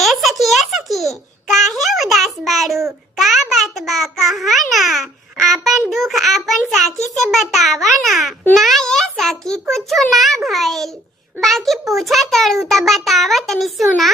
ए सखी काहे उदास बाड़ू? का बात बा कहा ना, आपन दुख आपन साखी से बतावा ना। ना ए सखी कुछ ना भइल, बाकी पूछा तड़ू त बतावा तनी सुना।